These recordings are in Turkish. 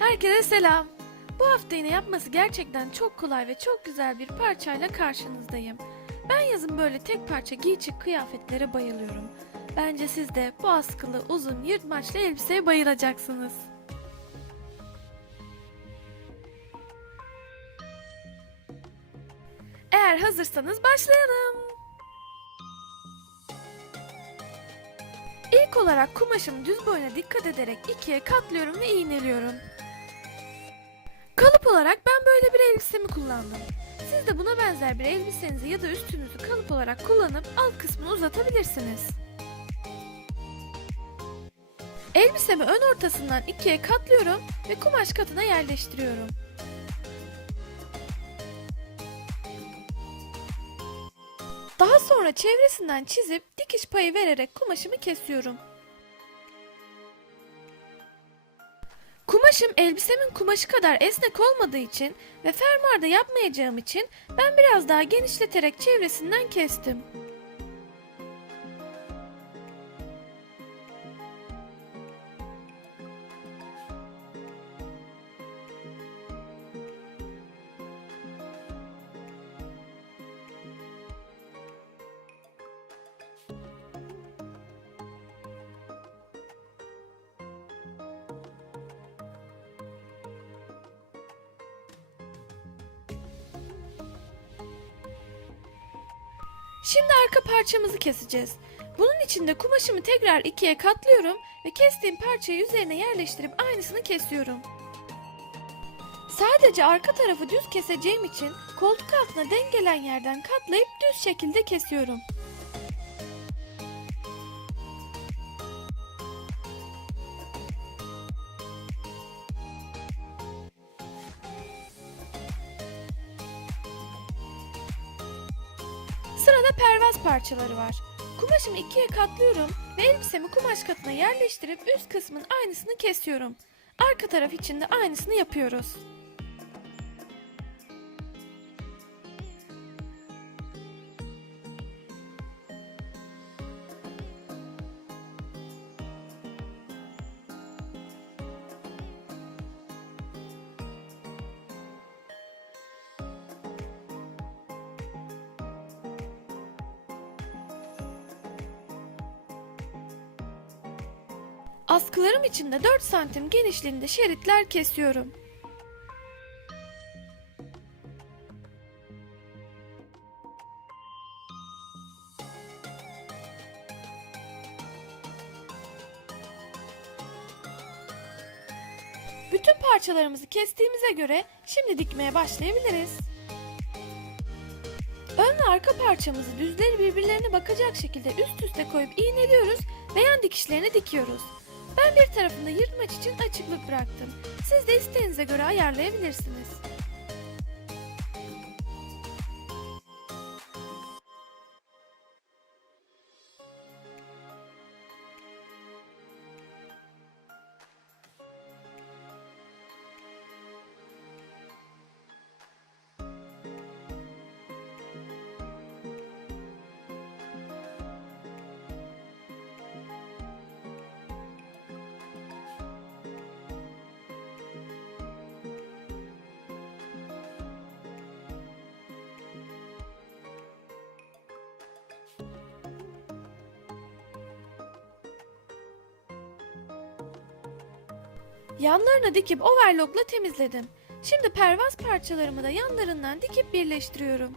Herkese selam. Bu hafta yine yapması gerçekten çok kolay ve çok güzel bir parçayla karşınızdayım. Ben yazın böyle tek parça giyecek kıyafetlere bayılıyorum. Bence siz de bu askılı uzun yırtmaçlı elbiseye bayılacaksınız. Eğer hazırsanız başlayalım. İlk olarak kumaşımı düz boyuna dikkat ederek ikiye katlıyorum ve iğneliyorum. Kalıp olarak ben böyle bir elbisemi kullandım. Siz de buna benzer bir elbisenizi ya da üstünüzü kalıp olarak kullanıp alt kısmını uzatabilirsiniz. Elbisemi ön ortasından ikiye katlıyorum ve kumaş katına yerleştiriyorum. Daha sonra çevresinden çizip dikiş payı vererek kumaşımı kesiyorum. Kumaşım elbisemin kumaşı kadar esnek olmadığı için ve fermuarda yapmayacağım için ben biraz daha genişleterek çevresinden kestim. Şimdi arka parçamızı keseceğiz. Bunun için de kumaşımı tekrar ikiye katlıyorum ve kestiğim parçayı üzerine yerleştirip aynısını kesiyorum. Sadece arka tarafı düz keseceğim için koltuk altına dengelen yerden katlayıp düz şekilde kesiyorum. Parçaları var. Kumaşımı ikiye katlıyorum ve elbisemi kumaş katına yerleştirip üst kısmın aynısını kesiyorum. Arka taraf için de aynısını yapıyoruz. Askılarım için de 4 santim genişliğinde şeritler kesiyorum. Bütün parçalarımızı kestiğimize göre şimdi dikmeye başlayabiliriz. Ön ve arka parçamızı düzleri birbirlerine bakacak şekilde üst üste koyup iğneliyoruz ve yan dikişlerini dikiyoruz. Ben bir tarafında yırtmaç için açıklık bıraktım. Siz de isteğinize göre ayarlayabilirsiniz. Yanlarına dikip overlockla temizledim. Şimdi pervaz parçalarımı da yanlarından dikip birleştiriyorum.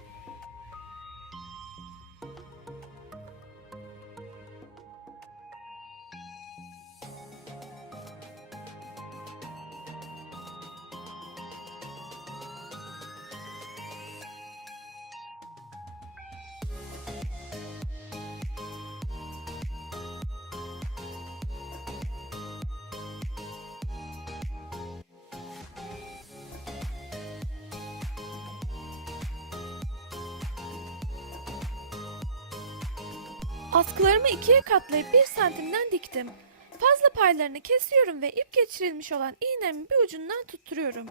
Askılarımı ikiye katlayıp bir santimden diktim. Fazla paylarını kesiyorum ve ip geçirilmiş olan iğnemin bir ucundan tutturuyorum.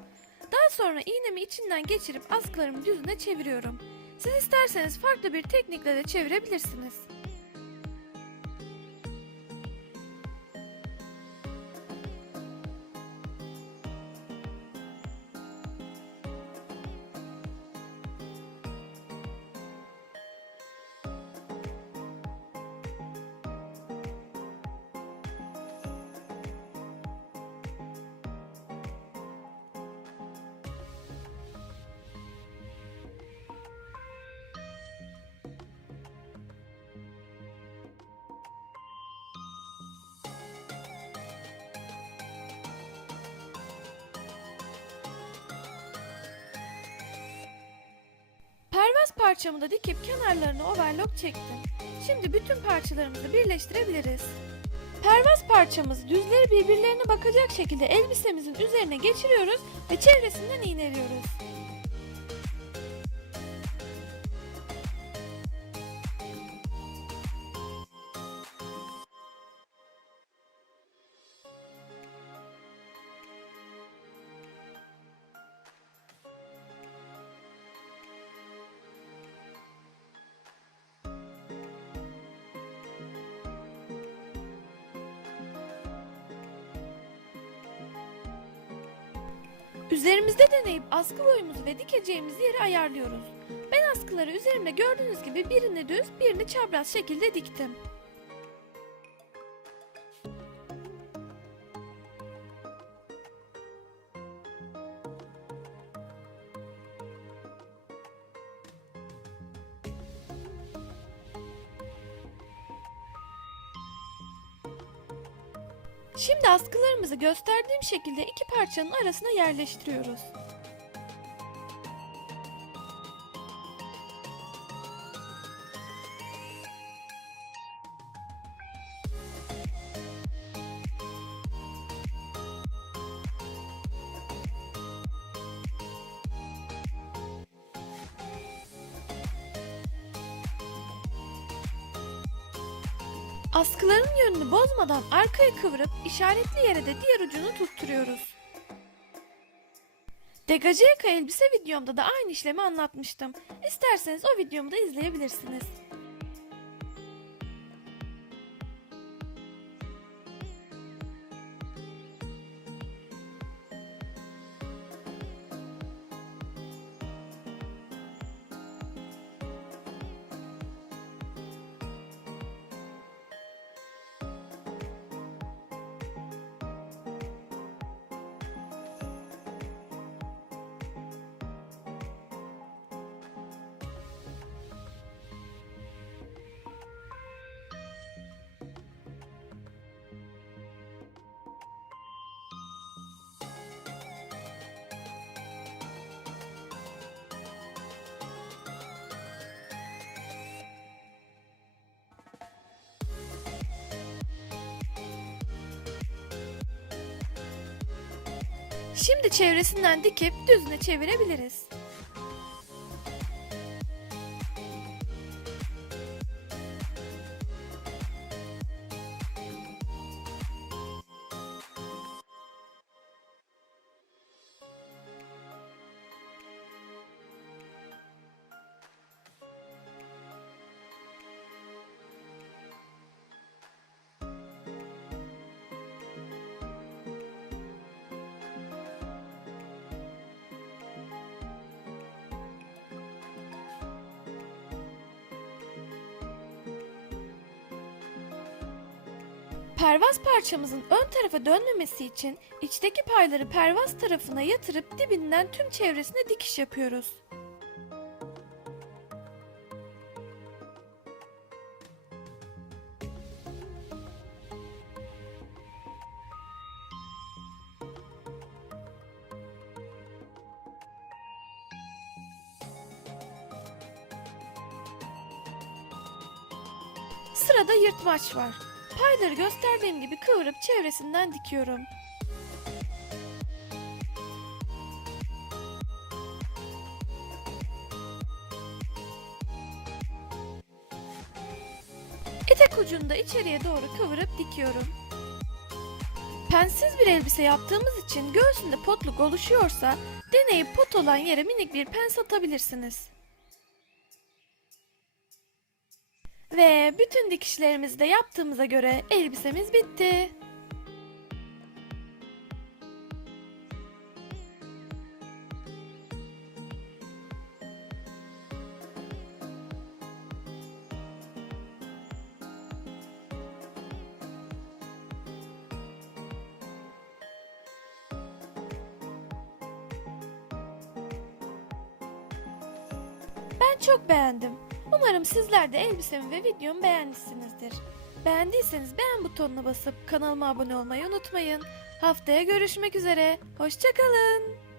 Daha sonra iğnemi içinden geçirip askılarımı düzüne çeviriyorum. Siz isterseniz farklı bir teknikle de çevirebilirsiniz. Parçamı da dikip kenarlarını overlock çektim. Şimdi bütün parçalarımızı birleştirebiliriz. Pervaz parçamızı düzleri birbirlerine bakacak şekilde elbisemizin üzerine geçiriyoruz ve çevresinden iğneliyoruz. Üzerimizde deneyip askı boyumuzu ve dikeceğimiz yeri ayarlıyoruz. Ben askıları üzerimde gördüğünüz gibi birini düz, birini çapraz şekilde diktim. Şimdi askılarımızı gösterdiğim şekilde iki parçanın arasına yerleştiriyoruz. Askıların yönünü bozmadan arkaya kıvırıp işaretli yere de diğer ucunu tutturuyoruz. Degajı yaka elbise videomda da aynı işlemi anlatmıştım. İsterseniz o videomu da izleyebilirsiniz. Şimdi çevresinden dikip düzüne çevirebiliriz. Pervaz parçamızın ön tarafa dönmemesi için içteki payları pervaz tarafına yatırıp dibinden tüm çevresine dikiş yapıyoruz. Sırada yırtmaç var. Payları gösterdiğim gibi kıvırıp çevresinden dikiyorum. Etek ucunu da içeriye doğru kıvırıp dikiyorum. Pensiz bir elbise yaptığımız için göğsünde potluk oluşuyorsa deneyip pot olan yere minik bir pens atabilirsiniz. Ve bütün dikişlerimizi de yaptığımıza göre elbisemiz bitti. Ben çok beğendim. Umarım sizler de elbisemi ve videomu beğenmişsinizdir. Beğendiyseniz beğen butonuna basıp kanalıma abone olmayı unutmayın. Haftaya görüşmek üzere. Hoşçakalın.